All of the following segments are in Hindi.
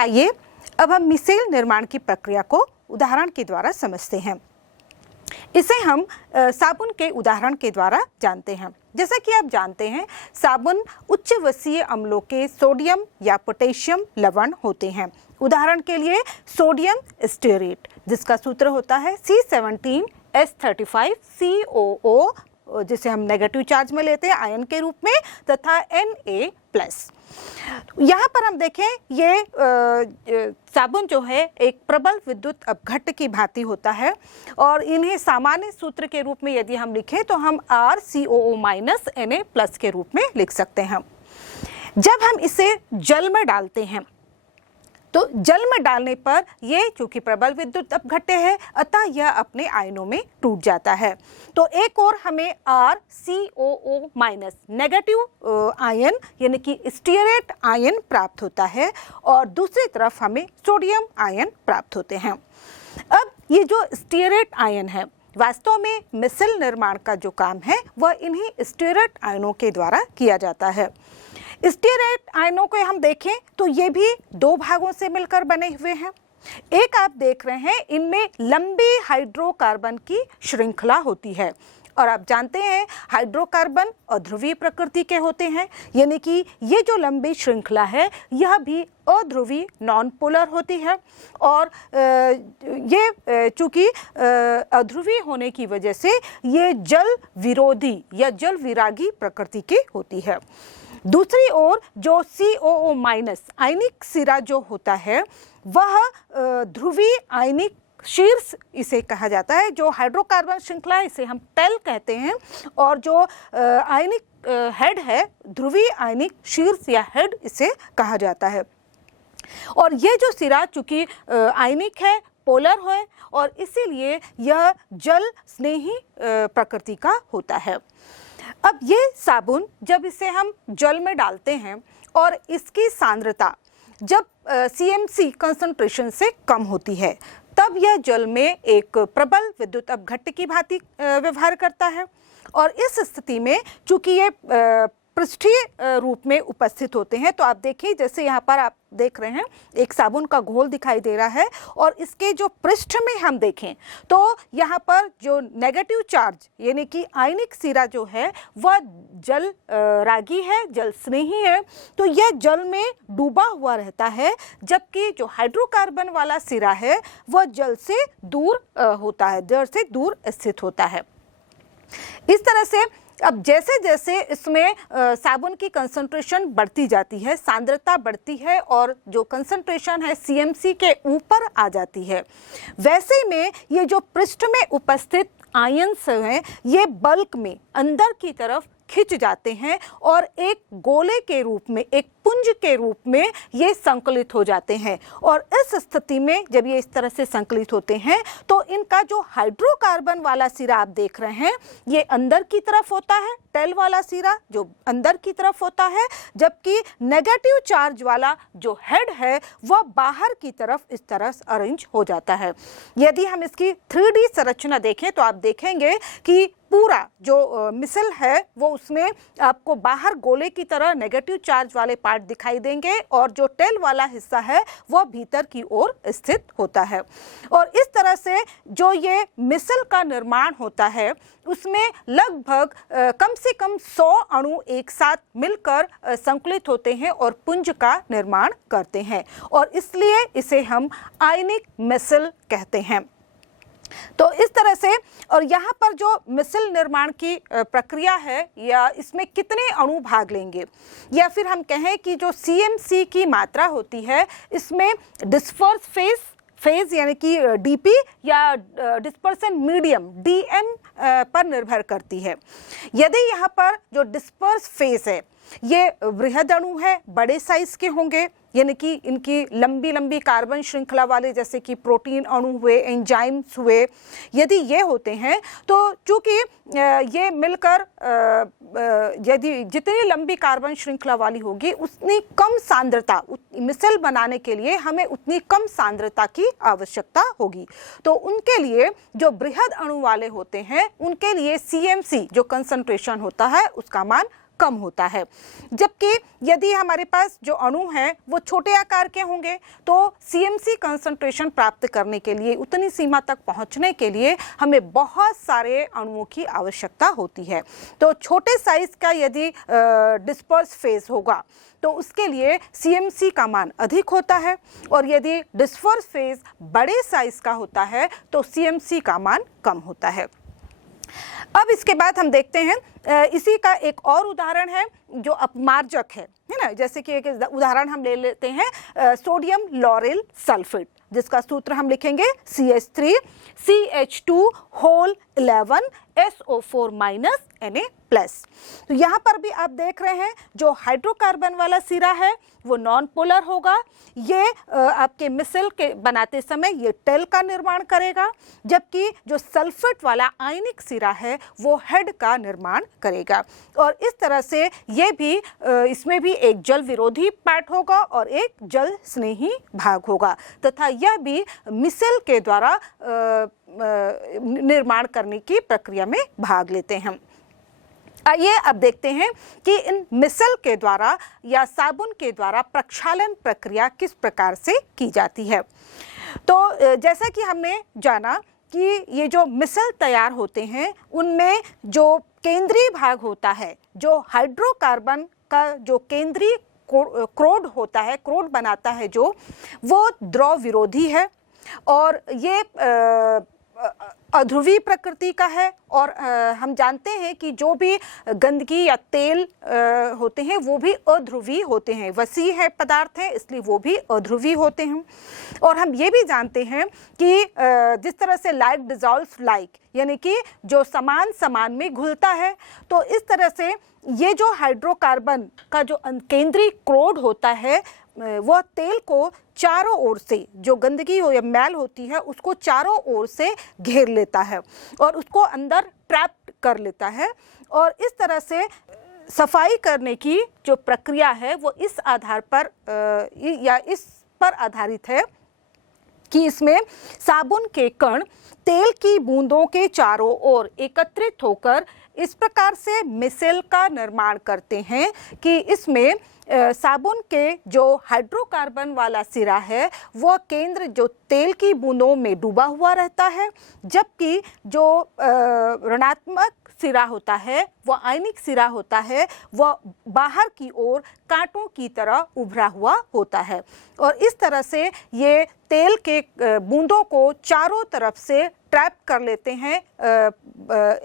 आइए अब हम मिसेल निर्माण की प्रक्रिया को उदाहरण के द्वारा समझते हैं। इसे हम साबुन के उदाहरण के द्वारा जानते हैं। जैसा कि आप जानते हैं, साबुन उच्च वसीय अम्लों के सोडियम या पोटेशियम लवण होते हैं। उदाहरण के लिए सोडियम स्टीरेट, जिसका सूत्र होता है C17H35COO, जिसे हम नेगेटिव चार्ज में लेते हैं आयन के रूप में, तथा Na+। यहाँ पर हम देखें, ये साबुन जो है एक प्रबल विद्युत अपघट्ट की भांति होता है और इन्हें सामान्य सूत्र के रूप में यदि हम लिखें तो हम RCOO- Na+ के रूप में लिख सकते हैं। जब हम इसे जल में डालते हैं तो जल में डालने पर ये चूंकि प्रबल विद्युत अपघट्य है, अतः यह अपने आयनों में टूट जाता है। तो एक और हमें RCOO- नेगेटिव आयन यानी कि स्टीयरेट आयन प्राप्त होता है और दूसरी तरफ हमें सोडियम आयन प्राप्त होते हैं। अब ये जो स्टीयरेट आयन है, वास्तव में मिसेल निर्माण का जो काम है वह इन्हीं स्टीयरेट आयनों के द्वारा किया जाता है। स्टीयरेट आयनों को हम देखें तो ये भी दो भागों से मिलकर बने हुए हैं। एक आप देख रहे हैं, इनमें लंबी हाइड्रोकार्बन की श्रृंखला होती है और आप जानते हैं हाइड्रोकार्बन अध्रुवीय प्रकृति के होते हैं, यानी कि ये जो लंबी श्रृंखला है यह भी अध्रुवीय नॉन पोलर होती है और ये चूंकि अध्रुवीय होने की वजह से ये जल विरोधी या जल विरागी प्रकृति की होती है। दूसरी ओर जो COO- आयनिक सिरा जो होता है वह ध्रुवीय आयनिक शीर्ष इसे कहा जाता है। जो हाइड्रोकार्बन श्रृंखला है इसे हम टेल कहते हैं और जो आयनिक हेड है, ध्रुवीय आयनिक शीर्ष या हेड इसे कहा जाता है। और ये जो सिरा चूंकि आयनिक है, पोलर है और इसीलिए यह जल स्नेही प्रकृति का होता है। अब ये साबुन जब इसे हम जल में डालते हैं और इसकी सांद्रता जब CMC कंसंट्रेशन से कम होती है, तब यह जल में एक प्रबल विद्युत अपघट्ट की भांति व्यवहार करता है और इस स्थिति में चूंकि ये पृष्ठीय रूप में उपस्थित होते हैं, तो आप देखिए जैसे यहाँ पर आप देख रहे हैं एक साबुन का घोल दिखाई दे रहा है और इसके जो पृष्ठ में हम देखें तो यहाँ पर जो नेगेटिव चार्ज यानी कि आयनिक सिरा जो है वह जल रागी है, जल स्नेही है, तो यह जल में डूबा हुआ रहता है, जबकि जो हाइड्रोकार्बन वाला सिरा है वह जल से दूर होता है, जल से दूर स्थित होता है। इस तरह से अब जैसे जैसे इसमें साबुन की कंसंट्रेशन बढ़ती जाती है, सांद्रता बढ़ती है और जो कंसंट्रेशन है CMC के ऊपर आ जाती है, वैसे में ये जो पृष्ठ में उपस्थित आयन्स हैं ये बल्क में अंदर की तरफ खिंच जाते हैं और एक गोले के रूप में, एक पुंज के रूप में ये संकलित हो जाते हैं। और इस स्थिति में जब ये इस तरह से संकलित होते हैं तो इनका जो हाइड्रोकार्बन वाला सिरा आप देख रहे हैं ये अंदर की तरफ होता है, टेल वाला सिरा जो अंदर की तरफ होता है, जबकि नेगेटिव चार्ज वाला जो हेड है वह बाहर की तरफ इस तरह अरेंज हो जाता है। यदि हम इसकी 3D संरचना देखें तो आप देखेंगे कि पूरा जो मिसल है वो उसमें आपको बाहर गोले की तरह नेगेटिव चार्ज वाले पार्ट दिखाई देंगे और जो टेल वाला हिस्सा है वह भीतर की ओर स्थित होता है। और इस तरह से जो ये मिसल का निर्माण होता है उसमें लगभग कम से कम 100 अणु एक साथ मिलकर संकलित होते हैं और पुंज का निर्माण करते हैं और इसलिए इसे हम आयनिक मिसल कहते हैं। तो इस तरह से, और यहाँ पर जो मिसल निर्माण की प्रक्रिया है या इसमें कितने अणु भाग लेंगे, या फिर हम कहें कि जो CMC की मात्रा होती है इसमें डिस्पर्स फेज यानी कि DP या डिस्पर्सन मीडियम DM पर निर्भर करती है। यदि यहाँ पर जो डिस्पर्स फेज है ये बृहद अणु है, बड़े साइज के होंगे, यानी कि इनकी लंबी लंबी कार्बन श्रृंखला वाले जैसे कि प्रोटीन अणु हुए, एंजाइम्स हुए, यदि ये होते हैं तो चूंकि ये मिलकर यदि जितनी लंबी कार्बन श्रृंखला वाली होगी उतनी कम सांद्रता, मिसल बनाने के लिए हमें उतनी कम सांद्रता की आवश्यकता होगी। तो उनके लिए जो बृहद अणु वाले होते हैं उनके लिए CMC जो कंसंट्रेशन होता है उसका मान कम होता है। जबकि यदि हमारे पास जो अणु हैं वो छोटे आकार के होंगे तो CMC कंसंट्रेशन प्राप्त करने के लिए, उतनी सीमा तक पहुंचने के लिए हमें बहुत सारे अणुओं की आवश्यकता होती है। तो छोटे साइज का यदि डिस्पर्स फेज होगा तो उसके लिए CMC का मान अधिक होता है, और यदि डिस्पर्स फेज बड़े साइज का होता है तो CMC का मान कम होता है। अब इसके बाद हम देखते हैं इसी का एक और उदाहरण है जो अपमार्जक है ना। जैसे कि एक उदाहरण हम ले लेते हैं सोडियम लॉरेल सल्फेट, जिसका सूत्र हम लिखेंगे CH3 CH2 whole 11 SO4 minus Na+। तो यहाँ पर भी आप देख रहे हैं जो हाइड्रोकार्बन वाला सिरा है वो नॉन पोलर होगा। ये आपके मिसाइल के बनाते समय ये टेल का निर्माण करेगा, जबकि जो सल्फेट वाला आयनिक सिरा है वो हेड का निर्माण करेगा। और इस तरह से ये भी इसमें भी एक जल विरोधी पार्ट होगा और एक जल स्नेही भाग होगा, तथा यह भी मिसाइल के द्वारा निर्माण करने की प्रक्रिया में भाग लेते हैं। आइए अब देखते हैं कि इन मिसल के द्वारा या साबुन के द्वारा प्रक्षालन प्रक्रिया किस प्रकार से की जाती है। तो जैसा कि हमने जाना कि ये जो मिसल तैयार होते हैं उनमें जो केंद्रीय भाग होता है, जो हाइड्रोकार्बन का जो केंद्रीय क्रोड होता है, क्रोड बनाता है जो, वो द्रव विरोधी है और ये अध्रुवी प्रकृति का है। और हम जानते हैं कि जो भी गंदगी या तेल होते हैं वो भी अध्रुवी होते हैं, वसी है पदार्थ है इसलिए वो भी अध्रुवी होते हैं। और हम ये भी जानते हैं कि जिस तरह से लाइक डिजॉल्व्स लाइक, यानी कि जो समान समान में घुलता है, तो इस तरह से ये जो हाइड्रोकार्बन का जो केंद्रीय क्रोड होता है वह तेल को चारों ओर से, जो गंदगी हो या मैल होती है उसको चारों ओर से घेर लेता है और उसको अंदर ट्रैप कर लेता है। और इस तरह से सफाई करने की जो प्रक्रिया है वो इस आधार पर या इस पर आधारित है कि इसमें साबुन के कण तेल की बूंदों के चारों ओर एकत्रित होकर इस प्रकार से मिसेल का निर्माण करते हैं कि इसमें साबुन के जो हाइड्रोकार्बन वाला सिरा है वह केंद्र जो तेल की बूंदों में डूबा हुआ रहता है, जबकि जो ऋणात्मक सिरा होता है, वह आयनिक सिरा होता है, वह बाहर की ओर कांटों की तरह उभरा हुआ होता है। और इस तरह से ये तेल के बूंदों को चारों तरफ से ट्रैप कर लेते हैं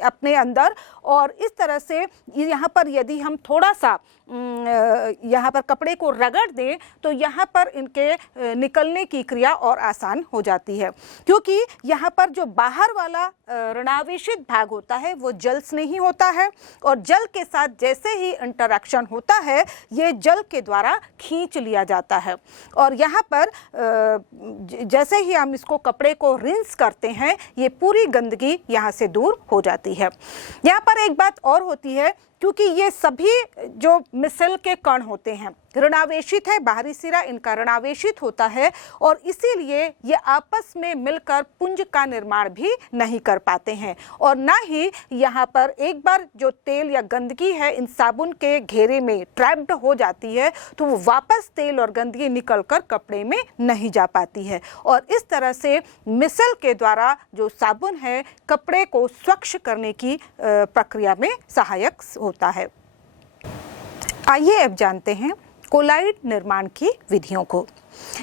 अपने अंदर। और इस तरह से यहाँ पर यदि हम थोड़ा सा यहाँ पर कपड़े को रगड़ दें तो यहाँ पर इनके निकलने की क्रिया और आसान हो जाती है, क्योंकि यहाँ पर जो बाहर वाला ऋणावेशित भाग होता है वो जल स्नेही होता है और जल के साथ जैसे ही इंटरैक्शन होता है ये जल के द्वारा खींच लिया जाता है। और यहाँ पर जैसे ही हम इसको कपड़े को रिंस करते हैं ये पूरी गंदगी यहाँ से दूर हो जाती है। यहाँ पर एक बात और होती है, क्योंकि ये सभी जो मिसल के कण होते हैं ऋणावेशित है, बाहरी सिरा इनका ऋणावेशित होता है और इसीलिए ये आपस में मिलकर पुंज का निर्माण भी नहीं कर पाते हैं। और ना ही यहाँ पर एक बार जो तेल या गंदगी है इन साबुन के घेरे में ट्रैप्ड हो जाती है तो वो वापस तेल और गंदगी निकलकर कपड़े में नहीं जा पाती है। और इस तरह से मिसल के द्वारा जो साबुन है कपड़े को स्वच्छ करने की प्रक्रिया में सहायक होता है। आइए अब जानते हैं कोलाइड निर्माण की विधियों को।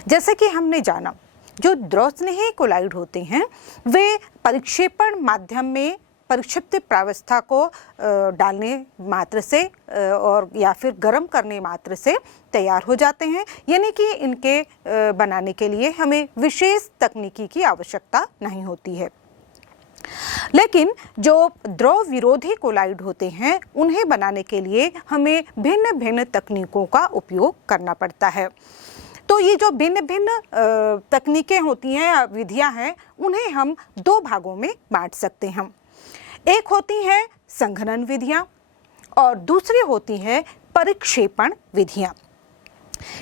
जैसे कि हमने जाना जो द्रवस्नेही कोलाइड होते हैं वे परिक्षेपण माध्यम में परिक्षिप्त प्रावस्था को डालने मात्र से और या फिर गर्म करने मात्र से तैयार हो जाते हैं, यानी कि इनके बनाने के लिए हमें विशेष तकनीकी की आवश्यकता नहीं होती है। लेकिन जो द्रव विरोधी कोलाइड होते हैं उन्हें बनाने के लिए हमें भिन्न भिन्न तकनीकों का उपयोग करना पड़ता है। तो ये जो भिन्न भिन्न तकनीकें होती हैं, विधियां हैं, उन्हें हम दो भागों में बांट सकते हैं। एक होती हैं संघनन विधियां और दूसरी होती हैं परिक्षेपण विधियां।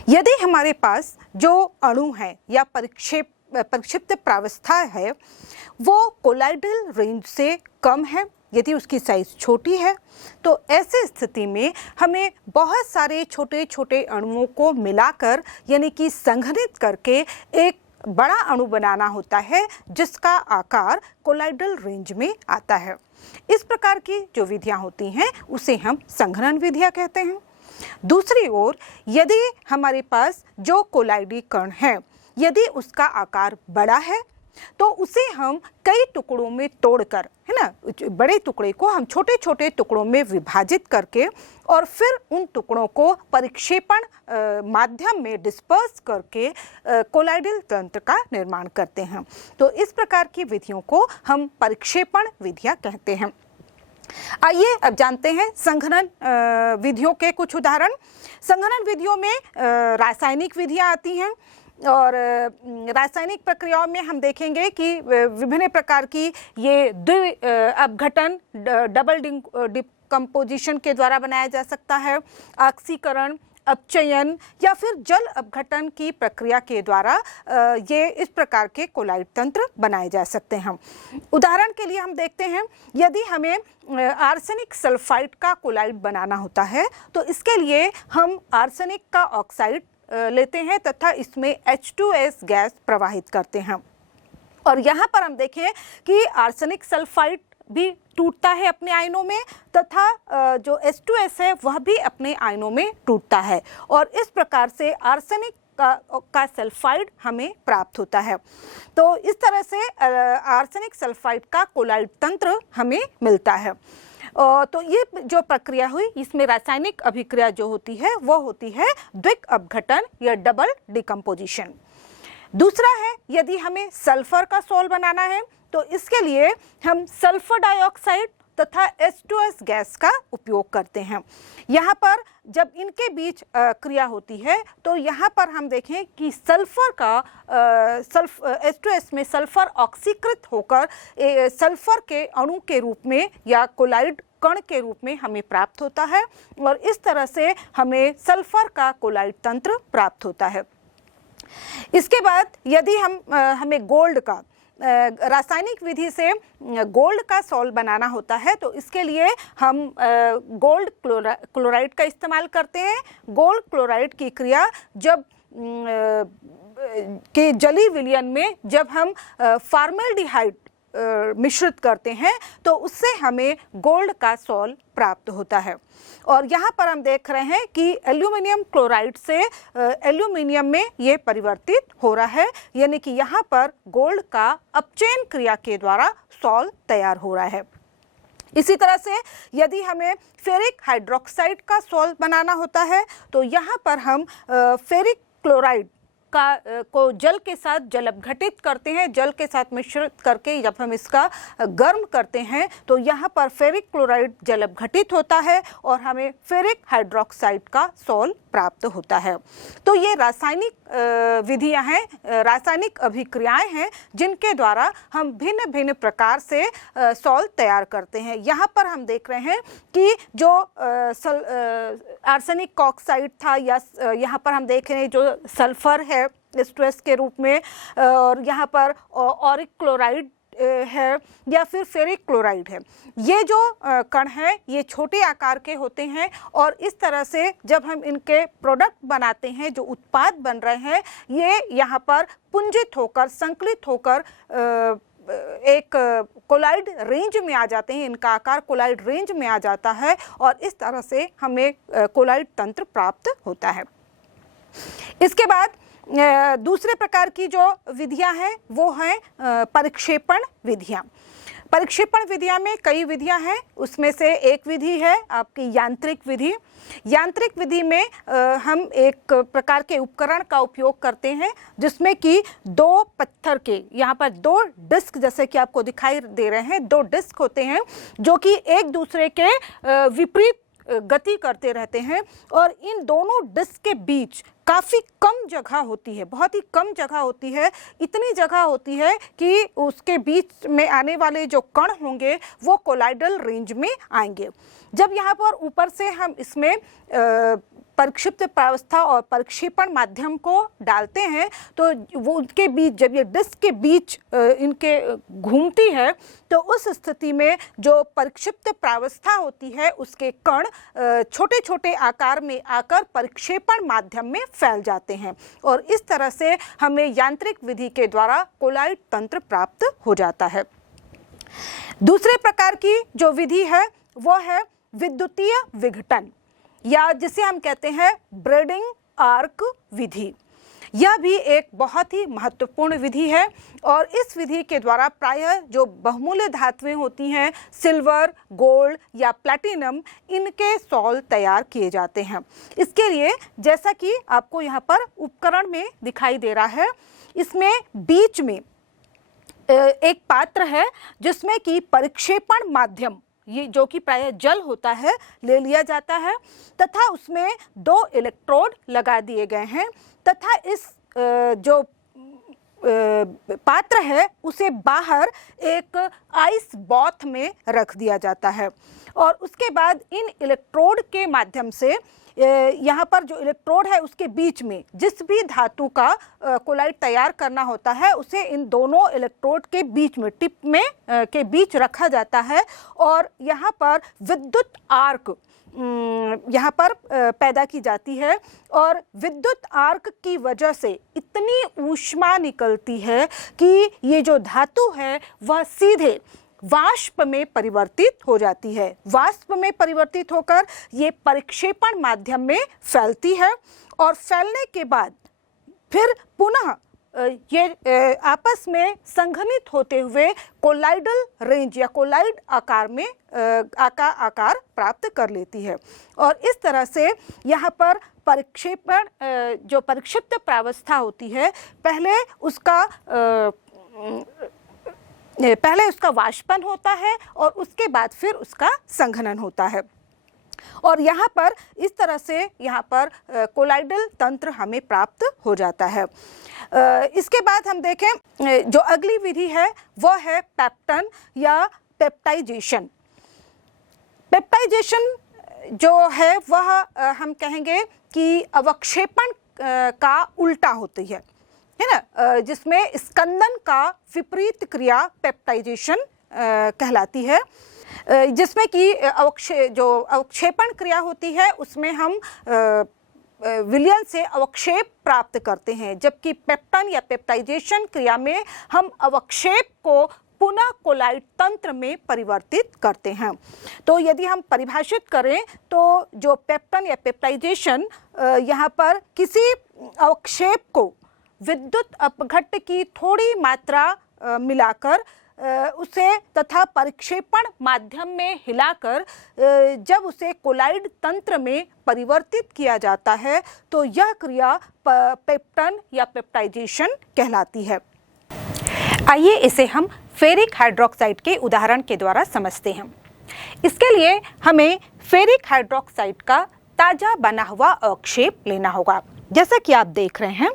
यदि हमारे पास जो अणु है या परिक्षिप्त प्रावस्था है वो कोलाइडल रेंज से कम है यदि उसकी साइज़ छोटी है तो ऐसी स्थिति में हमें बहुत सारे छोटे छोटे अणुओं को मिलाकर यानी कि संघनित करके एक बड़ा अणु बनाना होता है जिसका आकार कोलाइडल रेंज में आता है। इस प्रकार की जो विधियां होती हैं उसे हम संघनन विधियां कहते हैं। दूसरी ओर यदि हमारे पास जो कोलाइडी कण है यदि उसका आकार बड़ा है तो उसे हम कई टुकड़ों में तोड़कर, है ना, बड़े टुकड़े को हम छोटे छोटे टुकड़ों में विभाजित करके और फिर उन टुकड़ों को परिक्षेपण माध्यम में डिस्पर्स करके कोलाइडल तंत्र का निर्माण करते हैं। तो इस प्रकार की विधियों को हम परिक्षेपण विधियां कहते हैं। आइए अब जानते हैं संघनन विधियों के कुछ उदाहरण। संघनन विधियों में रासायनिक विधियां आती हैं और रासायनिक प्रक्रियाओं में हम देखेंगे कि विभिन्न प्रकार की ये द्वि अपघटन डबल डिकम्पोजिशन के द्वारा बनाया जा सकता है, ऑक्सीकरण, अपचयन या फिर जल अपघटन की प्रक्रिया के द्वारा ये इस प्रकार के कोलाइड तंत्र बनाए जा सकते हैं। उदाहरण के लिए हम देखते हैं यदि हमें आर्सेनिक सल्फाइड का कोलाइड बनाना होता है तो इसके लिए हम आर्सेनिक का ऑक्साइड लेते हैं तथा इसमें H2S गैस प्रवाहित करते हैं और यहाँ पर हम देखें कि आर्सेनिक सल्फाइड भी टूटता है अपने आयनों में तथा जो H2S है वह भी अपने आयनों में टूटता है और इस प्रकार से आर्सेनिक का सल्फाइड हमें प्राप्त होता है। तो इस तरह से आर्सेनिक सल्फाइड का कोलाइड तंत्र हमें मिलता है। तो ये जो प्रक्रिया हुई इसमें रासायनिक अभिक्रिया जो होती है वो होती है द्विक अपघटन या डबल डिकम्पोजिशन। दूसरा है यदि हमें सल्फर का सोल बनाना है तो इसके लिए हम सल्फर डाइऑक्साइड तथा H2S गैस का उपयोग करते हैं। यहाँ पर जब इनके बीच क्रिया होती है तो यहाँ पर हम देखें कि सल्फर का H2S में सल्फर ऑक्सीकृत होकर सल्फर के अणु के रूप में या कोलाइड कण के रूप में हमें प्राप्त होता है और इस तरह से हमें सल्फर का कोलाइड तंत्र प्राप्त होता है। इसके बाद यदि हमें गोल्ड का रासायनिक विधि से गोल्ड का सॉल्ट बनाना होता है तो इसके लिए हम गोल्ड क्लोराइड का इस्तेमाल करते हैं। गोल्ड क्लोराइड की क्रिया जब के जलीय विलयन में जब हम फॉर्मेल्डिहाइड मिश्रित करते हैं तो उससे हमें गोल्ड का सॉल्ट प्राप्त होता है। और यहाँ पर हम देख रहे हैं कि एल्यूमिनियम क्लोराइड से एल्यूमिनियम में ये परिवर्तित हो रहा है, यानी कि यहाँ पर गोल्ड का अपचयन क्रिया के द्वारा सॉल्ट तैयार हो रहा है। इसी तरह से यदि हमें फेरिक हाइड्रोक्साइड का सॉल्ट बनाना होता है तो यहाँ पर हम फेरिक क्लोराइड को जल के साथ जल अपघटित करते हैं, जल के साथ मिश्रित करके जब हम इसका गर्म करते हैं तो यहाँ पर फेरिक क्लोराइड जल अपघटित होता है और हमें फेरिक हाइड्रोक्साइड का सॉल्ट प्राप्त होता है। तो ये रासायनिक विधियां हैं, रासायनिक अभिक्रियाएं हैं जिनके द्वारा हम भिन्न भिन्न प्रकार से सॉल्ट तैयार करते हैं। यहाँ पर हम देख रहे हैं कि जो आर्सेनिक ऑक्साइड था या यहाँ पर हम देख रहे हैं जो सल्फर है H2S के रूप में और यहाँ पर ऑरिक क्लोराइड है या फिर फेरिक क्लोराइड है। ये जो कण हैं ये छोटे आकार के होते हैं और इस तरह से जब हम इनके प्रोडक्ट बनाते हैं, जो उत्पाद बन रहे हैं, ये यहाँ पर पुंजित होकर संकलित होकर एक कोलाइड रेंज में आ जाते हैं। इनका आकार कोलाइड रेंज में आ जाता है और इस तरह से हमें कोलाइड तंत्र प्राप्त होता है। इसके बाद दूसरे प्रकार की जो विधियां हैं वो हैं परिक्षेपण विधियां। परिक्षेपण विधियां में कई विधियां हैं, उसमें से एक विधि है आपकी यांत्रिक विधि। यांत्रिक विधि में हम एक प्रकार के उपकरण का उपयोग करते हैं जिसमें कि दो पत्थर के, यहाँ पर दो डिस्क जैसे कि आपको दिखाई दे रहे हैं, दो डिस्क होते हैं जो कि एक दूसरे के विपरीत गति करते रहते हैं और इन दोनों डिस्क के बीच काफ़ी कम जगह होती है, बहुत ही कम जगह होती है। इतनी जगह होती है कि उसके बीच में आने वाले जो कण होंगे वो कोलाइडल रेंज में आएंगे। जब यहाँ पर ऊपर से हम इसमें परिक्षिप्त प्रावस्था और परिक्षेपण माध्यम को डालते हैं तो वो उनके बीच, जब ये डिस्क के बीच इनके घूमती है, तो उस स्थिति में जो परिक्षिप्त प्रावस्था होती है उसके कण छोटे छोटे आकार में आकर परिक्षेपण माध्यम में फैल जाते हैं और इस तरह से हमें यांत्रिक विधि के द्वारा कोलॉइड तंत्र प्राप्त हो जाता है। दूसरे प्रकार की जो विधि है वो है विद्युतीय विघटन, या जिसे हम कहते हैं ब्रेडिंग आर्क विधि। यह भी एक बहुत ही महत्वपूर्ण विधि है और इस विधि के द्वारा प्रायः जो बहुमूल्य धातुएं होती हैं, सिल्वर, गोल्ड या प्लैटिनम, इनके सॉल तैयार किए जाते हैं। इसके लिए जैसा कि आपको यहाँ पर उपकरण में दिखाई दे रहा है, इसमें बीच में एक पात्र है जिसमें कि परिक्षेपण माध्यम, ये जो कि प्रायः जल होता है, ले लिया जाता है तथा उसमें 2 इलेक्ट्रोड लगा दिए गए हैं तथा इस जो पात्र है उसे बाहर एक आइस बॉथ में रख दिया जाता है और उसके बाद इन इलेक्ट्रोड के माध्यम से यहाँ पर जो इलेक्ट्रोड है उसके बीच में जिस भी धातु का कोलॉइड तैयार करना होता है उसे इन दोनों इलेक्ट्रोड के बीच में, टिप में के बीच रखा जाता है और यहाँ पर विद्युत आर्क यहाँ पर पैदा की जाती है और विद्युत आर्क की वजह से इतनी ऊष्मा निकलती है कि ये जो धातु है वह सीधे वाष्प में परिवर्तित हो जाती है। वाष्प में परिवर्तित होकर ये परिक्षेपण माध्यम में फैलती है और फैलने के बाद फिर पुनः ये आपस में संघनित होते हुए कोलाइडल रेंज या कोलाइड आकार में आकार प्राप्त कर लेती है और इस तरह से यहाँ पर परिक्षेपण जो परिक्षिप्त प्रावस्था होती है, पहले उसका वाष्पन होता है और उसके बाद फिर उसका संघनन होता है और यहाँ पर इस तरह से यहाँ पर कोलाइडल तंत्र हमें प्राप्त हो जाता है। इसके बाद हम देखें जो अगली विधि है वह है पेप्टन या पेप्टाइजेशन। पेप्टाइजेशन जो है वह हम कहेंगे कि अवक्षेपण का उल्टा होती है ना, जिसमें स्कंदन का विपरीत क्रिया पेप्टाइजेशन कहलाती है, जिसमें कि जो अवक्षेपण क्रिया होती है उसमें हम विलयन से अवक्षेप प्राप्त करते हैं, जबकि पेप्टन या पेप्टाइजेशन क्रिया में हम अवक्षेप को पुनः कोलाइड तंत्र में परिवर्तित करते हैं। तो यदि हम परिभाषित करें तो जो पेप्टन या पेप्टाइजेशन यहाँ पर किसी अवक्षेप को विद्युत अपघट्ट की थोड़ी मात्रा मिलाकर उसे तथा परिक्षेपण माध्यम में हिलाकर जब उसे कोलाइड तंत्र में परिवर्तित किया जाता है तो यह क्रिया पेप्टन या पेप्टाइजेशन कहलाती है। आइए इसे हम फेरिक हाइड्रोक्साइड के उदाहरण के द्वारा समझते हैं। इसके लिए हमें फेरिक हाइड्रोक्साइड का ताज़ा बना हुआ अवक्षेप लेना होगा। जैसा कि आप देख रहे हैं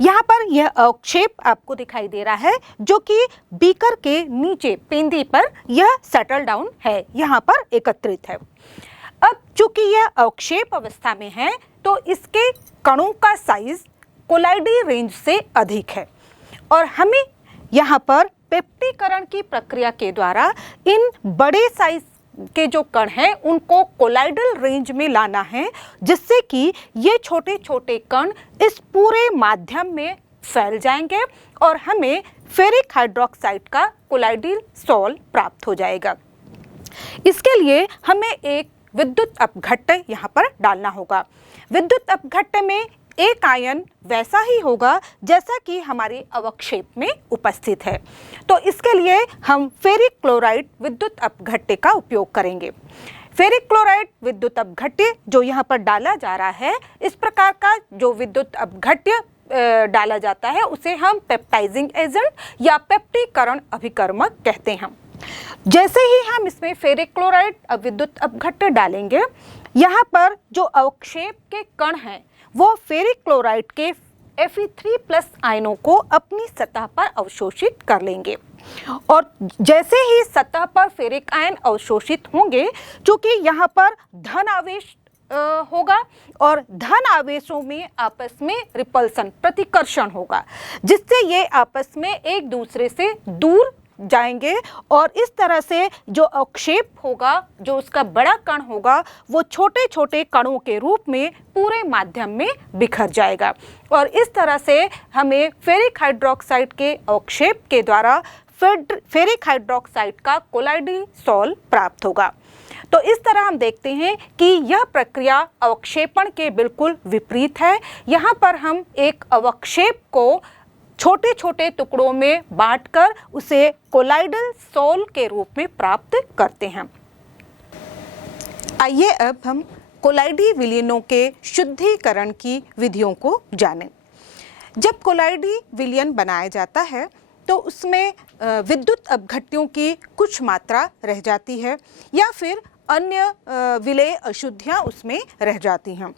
यहाँ पर यह अवक्षेप आपको दिखाई दे रहा है जो कि बीकर के नीचे पेंदी पर यह सेटल डाउन है, यहाँ पर एकत्रित है। अब चूंकि यह अवक्षेप अवस्था में है तो इसके कणों का साइज कोलाइडी रेंज से अधिक है और हमें यहाँ पर पेप्टीकरण की प्रक्रिया के द्वारा इन बड़े साइज के जो कण हैं उनको कोलाइडल रेंज में लाना है, जिससे कि ये छोटे छोटे कण इस पूरे माध्यम में फैल जाएंगे और हमें फेरिक हाइड्रोक्साइड का कोलाइडल सॉल प्राप्त हो जाएगा। इसके लिए हमें एक विद्युत अपघट्ट यहाँ पर डालना होगा। विद्युत अपघट्ट में एक आयन वैसा ही होगा जैसा कि हमारे अवक्षेप में उपस्थित है, तो इसके लिए हम फेरिक क्लोराइड विद्युत अपघट्ट का उपयोग करेंगे। फेरिक क्लोराइड विद्युत अपघट्ट जो यहाँ पर डाला जा रहा है, इस प्रकार का जो विद्युत अपघट्ट डाला जाता है उसे हम पेप्टाइजिंग एजेंट या पेप्टीकरण अभिकर्मक कहते हैं। जैसे ही हम इसमें फेरिक क्लोराइड विद्युत अपघट्ट डालेंगे, यहाँ पर जो अवक्षेप के कण हैं वो फेरिक क्लोराइड के Fe3+ आयनों को अपनी सतह पर अवशोषित कर लेंगे और जैसे ही सतह पर फेरिक आयन अवशोषित होंगे, चूंकि यहाँ पर धन आवेश होगा और धन आवेशों में आपस में रिपल्सन प्रतिकर्षण होगा, जिससे ये आपस में एक दूसरे से दूर जाएंगे और इस तरह से जो अवक्षेप होगा, जो उसका बड़ा कण होगा, वो छोटे छोटे कणों के रूप में पूरे माध्यम में बिखर जाएगा और इस तरह से हमें फेरिक हाइड्रोक्साइड के अवक्षेप के द्वारा फेरिक हाइड्रोक्साइड का कोलाइडोसोल प्राप्त होगा। तो इस तरह हम देखते हैं कि यह प्रक्रिया अवक्षेपण के बिल्कुल विपरीत है। यहाँ पर हम एक अवक्षेप को छोटे छोटे टुकड़ों में बांटकर उसे कोलाइडल सोल के रूप में प्राप्त करते हैं। आइए अब हम कोलाइडी विलयनों के शुद्धिकरण की विधियों को जानें। जब कोलाइडी विलयन बनाया जाता है तो उसमें विद्युत अपघट्यों की कुछ मात्रा रह जाती है या फिर अन्य विलेय अशुद्धियाँ उसमें रह जाती हैं।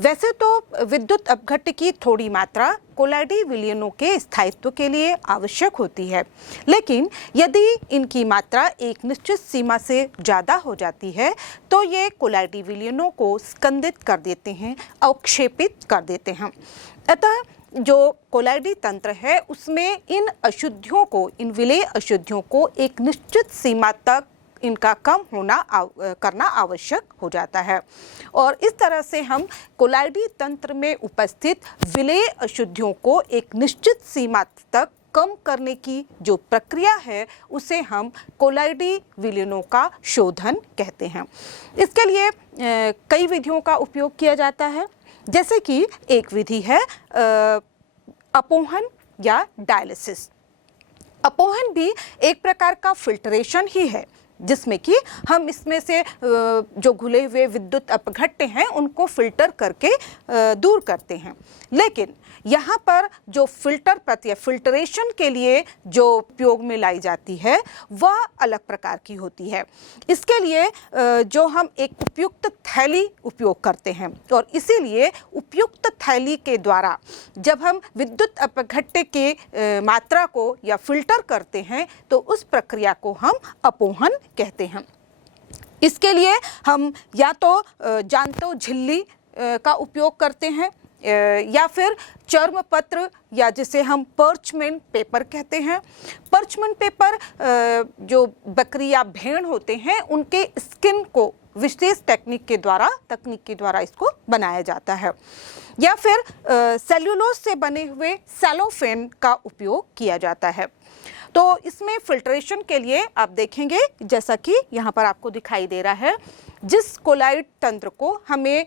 वैसे तो विद्युत अपघट्य की थोड़ी मात्रा कोलाइडी विलयनों के स्थायित्व के लिए आवश्यक होती है, लेकिन यदि इनकी मात्रा एक निश्चित सीमा से ज़्यादा हो जाती है तो ये कोलाइडी विलयनों को स्कंदित कर देते हैं, अवक्षेपित कर देते हैं। अतः जो कोलाइडी तंत्र है उसमें इन अशुद्धियों को, इन विलेय अशुद्धियों को एक निश्चित सीमा तक इनका कम करना आवश्यक हो जाता है और इस तरह से हम कोलाइडी तंत्र में उपस्थित विलेय अशुद्धियों को एक निश्चित सीमा तक कम करने की जो प्रक्रिया है उसे हम कोलाइडी विलयनों का शोधन कहते हैं। इसके लिए कई विधियों का उपयोग किया जाता है, जैसे कि एक विधि है अपोहन या डायलिसिस। अपोहन भी एक प्रकार का फिल्ट्रेशन ही है, जिसमें कि हम इसमें से जो घुले हुए विद्युत अपघट्य हैं उनको फिल्टर करके दूर करते हैं। लेकिन यहाँ पर जो फिल्टर प्रक्रिया, फिल्ट्रेशन के लिए जो उपयोग में लाई जाती है वह अलग प्रकार की होती है। इसके लिए जो हम एक उपयुक्त थैली उपयोग करते हैं और इसीलिए उपयुक्त थैली के द्वारा जब हम विद्युत अपघट्य के मात्रा को या फिल्टर करते हैं तो उस प्रक्रिया को हम अपोहन कहते हैं। इसके लिए हम या तो जानतो झिल्ली का उपयोग करते हैं या फिर चर्म पत्र या जिसे हम पर्चमेंट पेपर कहते हैं। पर्चमेंट पेपर जो बकरी या भेड़ होते हैं उनके स्किन को विशेष तकनीक के द्वारा इसको बनाया जाता है, या फिर सेल्यूलोज से बने हुए सेलोफेन का उपयोग किया जाता है। तो इसमें फिल्ट्रेशन के लिए आप देखेंगे जैसा कि यहाँ पर आपको दिखाई दे रहा है, जिस कोलाइड तंत्र को हमें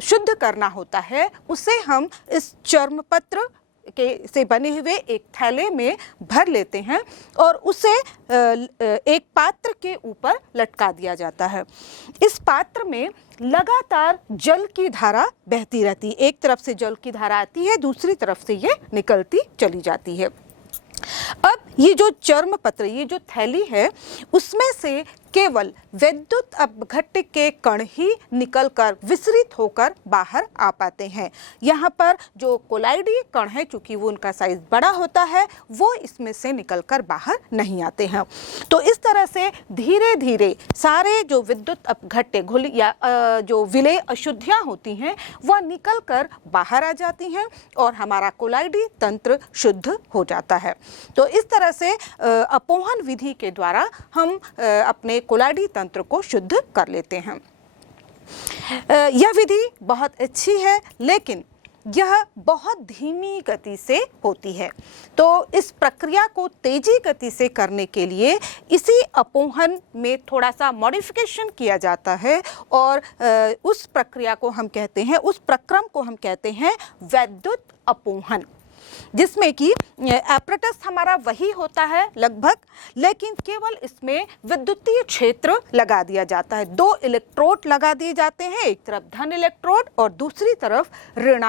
शुद्ध करना होता है उसे हम इस चर्मपत्र से बने हुए एक थैले में भर लेते हैं और उसे एक पात्र के ऊपर लटका दिया जाता है। इस पात्र में लगातार जल की धारा बहती रहती है, एक तरफ से जल की धारा आती है, दूसरी तरफ से ये निकलती चली जाती है। अब ये जो चर्म पत्र, ये जो थैली है, उसमें से केवल विद्युत अपघट्य के कण ही निकलकर विसरित होकर बाहर आ पाते हैं। यहाँ पर जो कोलाइडी कण है, चूंकि वो उनका साइज बड़ा होता है, वो इसमें से निकलकर बाहर नहीं आते हैं। तो इस तरह से धीरे धीरे सारे जो विद्युत अपघट्य घुल या जो विलेय अशुद्धियाँ होती हैं वह निकलकर बाहर आ जाती हैं और हमारा कोलाइडी तंत्र शुद्ध हो जाता है। तो इस तरह से अपोहन विधि के द्वारा हम अपने कोलाइडी तंत्र को शुद्ध कर लेते हैं। यह विधि बहुत अच्छी है, लेकिन यह बहुत धीमी गति से होती है। तो इस प्रक्रिया को तेजी गति से करने के लिए इसी अपोहन में थोड़ा सा मॉडिफिकेशन किया जाता है और उस प्रक्रिया को हम कहते हैं, उस प्रक्रम को हम कहते हैं विद्युत अपोहन, जिसमें कि एपरेटस हमारा वही होता है लगभग, लेकिन केवल इसमें विद्युतीय क्षेत्र लगा दिया जाता है। 2 इलेक्ट्रोड लगा दिए जाते हैं, एक तरफ धन इलेक्ट्रोड और दूसरी तरफ ऋण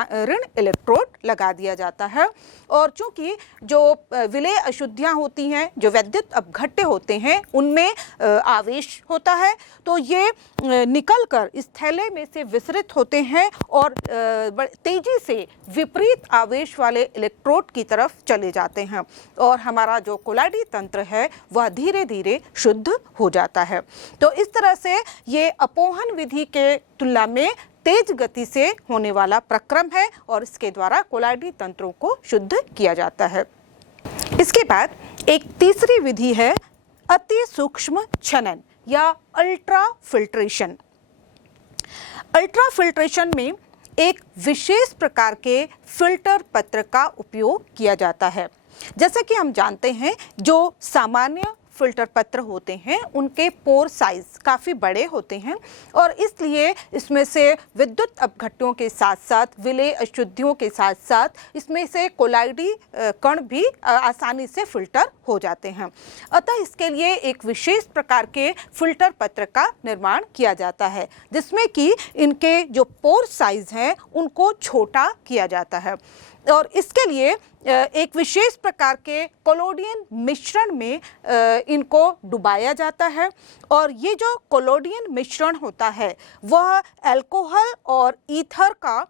इलेक्ट्रोड लगा दिया जाता है। और चूंकि जो विलेय अशुद्धियाँ होती हैं, जो विद्युत अपघट्य होते हैं, उनमें आवेश होता है, तो ये निकलकर इस थैले में से विसरित होते हैं और तेजी से विपरीत आवेश वाले इलेक्ट्रोड की तरफ चले जाते हैं और हमारा जो कोलाइडी तंत्र है वह धीरे धीरे शुद्ध हो जाता है। तो इस तरह से ये अपोहन विधि के तुलना में तेज गति से होने वाला प्रक्रम है और इसके द्वारा कोलाइडी तंत्रों को शुद्ध किया जाता है। इसके बाद एक तीसरी विधि है अति सूक्ष्म छनन या अल्ट्रा फिल्ट्रेशन। अल्ट्रा फिल्ट्रेशन में एक विशेष प्रकार के फिल्टर पत्र का उपयोग किया जाता है। जैसे कि हम जानते हैं जो सामान्य फिल्टर पत्र होते हैं उनके पोर साइज काफ़ी बड़े होते हैं और इसलिए इसमें से विद्युत अपघट्टों के साथ साथ विलेय अशुद्धियों के साथ साथ इसमें से कोलाइडी कण भी आसानी से फिल्टर हो जाते हैं। अतः इसके लिए एक विशेष प्रकार के फिल्टर पत्र का निर्माण किया जाता है जिसमें कि इनके जो पोर साइज हैं उनको छोटा किया जाता है और इसके लिए एक विशेष प्रकार के कोलोडियन मिश्रण में इनको डुबाया जाता है और ये जो कोलोडियन मिश्रण होता है वह अल्कोहल और ईथर का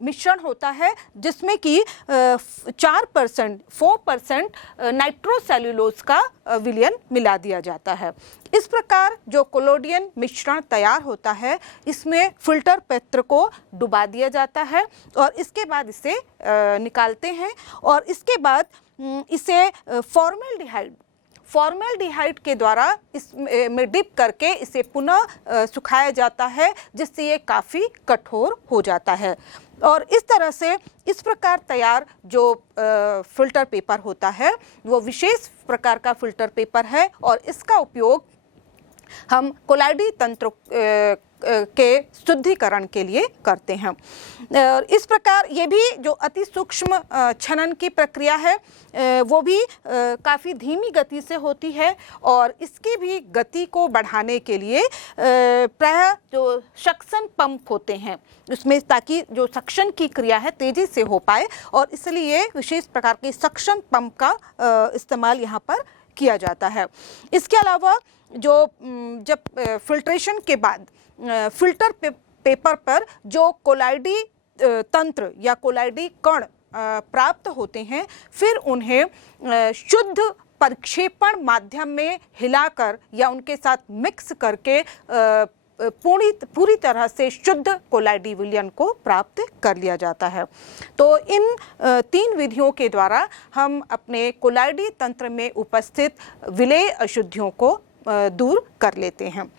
मिश्रण होता है जिसमें कि 4% नाइट्रोसेल्युलोज का विलयन मिला दिया जाता है। इस प्रकार जो कोलोडियन मिश्रण तैयार होता है इसमें फिल्टर पत्र को डुबा दिया जाता है और इसके बाद इसे निकालते हैं और इसके बाद इसे फॉर्मेल्डिहाइड के द्वारा इसमें डिप करके इसे पुनः सुखाया जाता है जिससे ये काफ़ी कठोर हो जाता है और इस तरह से इस प्रकार तैयार जो फिल्टर पेपर होता है वो विशेष प्रकार का फिल्टर पेपर है और इसका उपयोग हम कोलाइडी तंत्र के शुद्धिकरण के लिए करते हैं। और इस प्रकार ये भी जो अति सूक्ष्म छनन की प्रक्रिया है वो भी काफ़ी धीमी गति से होती है और इसकी भी गति को बढ़ाने के लिए प्रायः जो सक्शन पंप होते हैं उसमें ताकि जो सक्शन की क्रिया है तेज़ी से हो पाए और इसलिए विशेष प्रकार के सक्शन पंप का इस्तेमाल यहाँ पर किया जाता है। इसके अलावा जो जब फिल्ट्रेशन के बाद फिल्टर पेपर पर जो कोलाइडी तंत्र या कोलाइडी कण प्राप्त होते हैं फिर उन्हें शुद्ध प्रक्षेपण माध्यम में हिलाकर या उनके साथ मिक्स करके पूरी तरह से शुद्ध कोलाइडी विलयन को प्राप्त कर लिया जाता है। तो इन 3 विधियों के द्वारा हम अपने कोलाइडी तंत्र में उपस्थित विलेय अशुद्धियों को दूर कर लेते हैं।